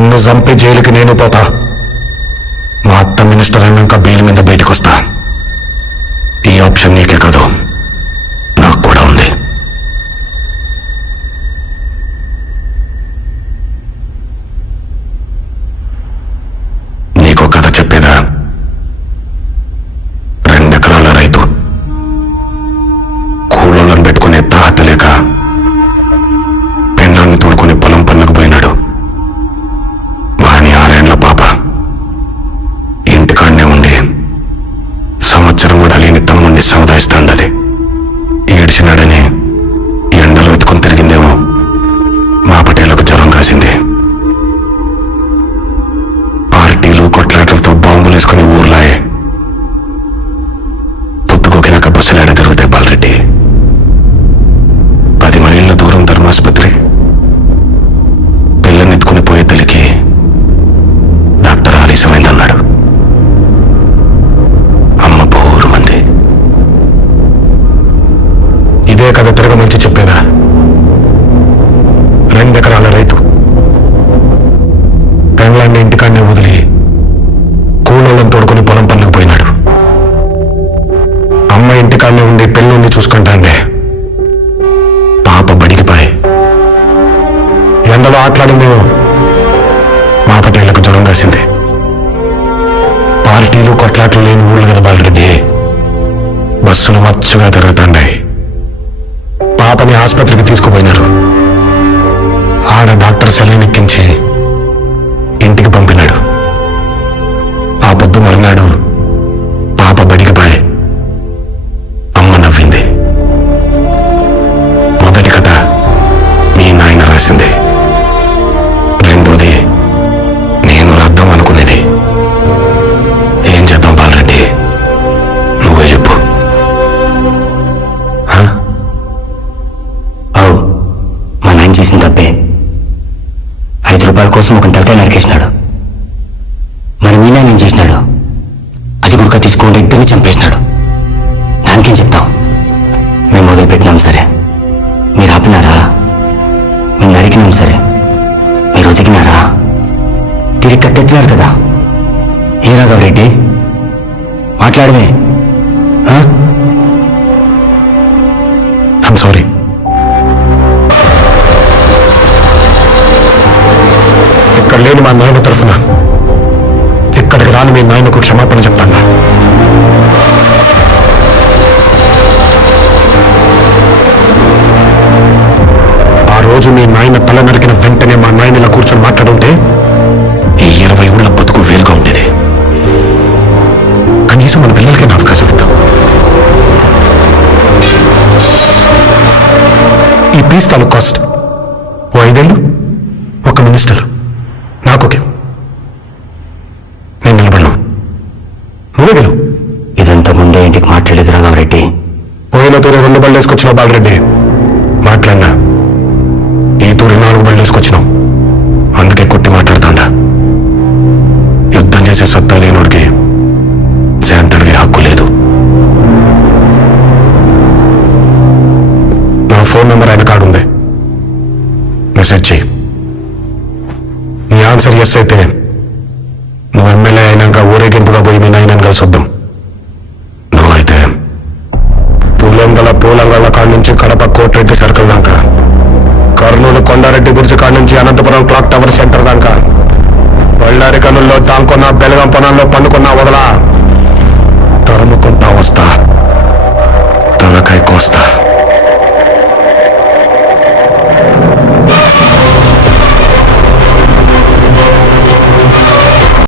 నిన్ను చంపి జైలుకి నేను పోతా. మా అత్త మినిస్టర్ అన్నాక బెయిల్ మీద బయటకు వస్తా. ఈ ఆప్షన్ నీకే కాదు, నాకు కూడా ఉంది. నీకో కథ చెప్పేదా? 2 ఎకరాల రైతు కూలోళ్ళను పెట్టుకునే తాహత లేక పెన్నాన్ని తోడుకుని పొలం పనులకు పోయినాడు. వాని 6 ఏళ్ల పాప ఇంటికాడనే ఉండి సంవత్సరం కూడా లేని తమ్ముడిని సముదాయిస్తాండది. ఏడ్చినాడని ఎండలో ఎత్తుకుని తిరిగిందేమో మా పటేళ్లకు జ్వరం కాసింది. పార్టీలు కొట్లాటలతో బాంబులు వేసుకుని ఊర్లాయే. పొద్దుకోకినాక బస్సులాడ తిరుగుతాయి బాలరెడ్డి. 10 మైళ్ళ దూరం ధర్మాసుపత్రి. పిల్లనెత్తుకుని పోయే తల్లికి డాక్టర్ ఆలస్యమైందన్నాడు. అమ్మ బోరు మంది. ఇదే కథ తిరగమలిచి చెప్పేదా? 2 ఎకరాల రైతు పెండ్లాన్ని ఇంటికాన్నే వదిలి కూలోళ్ళని తోడుకుని పొలం పనులకు పోయినాడు. అమ్మ ఇంటికాన్నే ఉండి పెళ్ళుండి చూసుకుంటాండే. పాప బడికి పాయ్. ఎండలో ఆటలాడిందేమో మా పటేళ్లకు జ్వరం కాసింది. పార్టీలు కొట్లాట్లు లేని ఊళ్ళు కదా బాలరెడ్డి. బస్సులు మచ్చుగా తిరుగుతాండాయి. పాపని ఆసుపత్రికి తీసుకుపోయినారు. ఆడ డాక్టర్ సెలైన్ ఎక్కించి ఇంటికి పంపినాడు. ఆ పొద్దు మరునాడు పాప బడికి పాయ్. అమ్మ నవ్వింది. మొదటి కథ మీ నాయన రాసింది. రెండోది నేను రాద్దాం అనుకునేది. ఏం చేద్దాం బాలరెడ్డి, నువ్వే చెప్పు. అవు, మా నాయన చేసిన తప్పే. 5 రూపాయల కోసం ఒక తలకాయ నరికేసినాడు. మరి మీ నాయన ఏం చేసినాడు? అది గుడక తీసుకుంటే ఇద్దరిని చంపేసినాడు. దానికేం చెప్తాం? మేము మొదలుపెట్టినాం సరే, మీరు ఆపినారా? మేము నరికినాం సరే, మీరు ఒదిగినారా? తిరిగి కత్తెత్తినారు కదా. ఏ రాఘవ్ రెడ్డి మాట్లాడవే? I'm sorry. ఇక్కడ లేని మా నాయన తరఫున ఇక్కడికి రాని మీ నాయనకు క్షమాపణ చెప్తాను. ఆ రోజు మీ నాయన తల నరికిన వెంటనే మా నాయన ఇలా కూర్చొని మాట్లాడుంటే ఈ 20 ఊళ్ళ బతుకు వేరుగా ఉండేది. కనీసం మన పిల్లలకైనా అవకాశం ఇద్దాం. ఈ పీస్ తాలూకు కాస్ట్ 5 ఏళ్ళు, ఒక మినిస్టర్. నాకోకే. నేను నిలబడను, నువ్వే గెలు. ఇదంతా ముందే ఇంటికి మాట్లాడేది రాఘవ్ రెడ్డి. పోయిన తూరి 2 బళ్ళు వేసుకొచ్చినావు బాలరెడ్డి. మాట్లాడినా ఈ తూరి 4 బళ్ళు వేసుకొచ్చినావు. అందుకే కొట్టి మాట్లాడుతాండా. యుద్ధం చేసే సత్తా లేనోడికి శాంతడిగే హక్కు లేదు. నా ఫోన్ నెంబర్ ఆయన కాడుంది, మెసేజ్ చేయి. నీ ఆన్సర్ ఎస్ అయితే నువ్వు ఎమ్మెల్యే అయినాక ఊరేగింపుగా పోయి మీ నాయనని కలిసి వద్దాం. నువ్వైతే పూలంగళ్ళ కాడి నుంచి కడప కోటిరెడ్డి సర్కిల్ దాకా, కర్నూలు కొండారెడ్డి బుర్జి కాడి నుంచి అనంతపురం క్లాక్ టవర్ సెంటర్ దాకా, బళ్ళారి కనుల్లో తాంకొన్న బెలగం పొనాల్లో పండుకున్న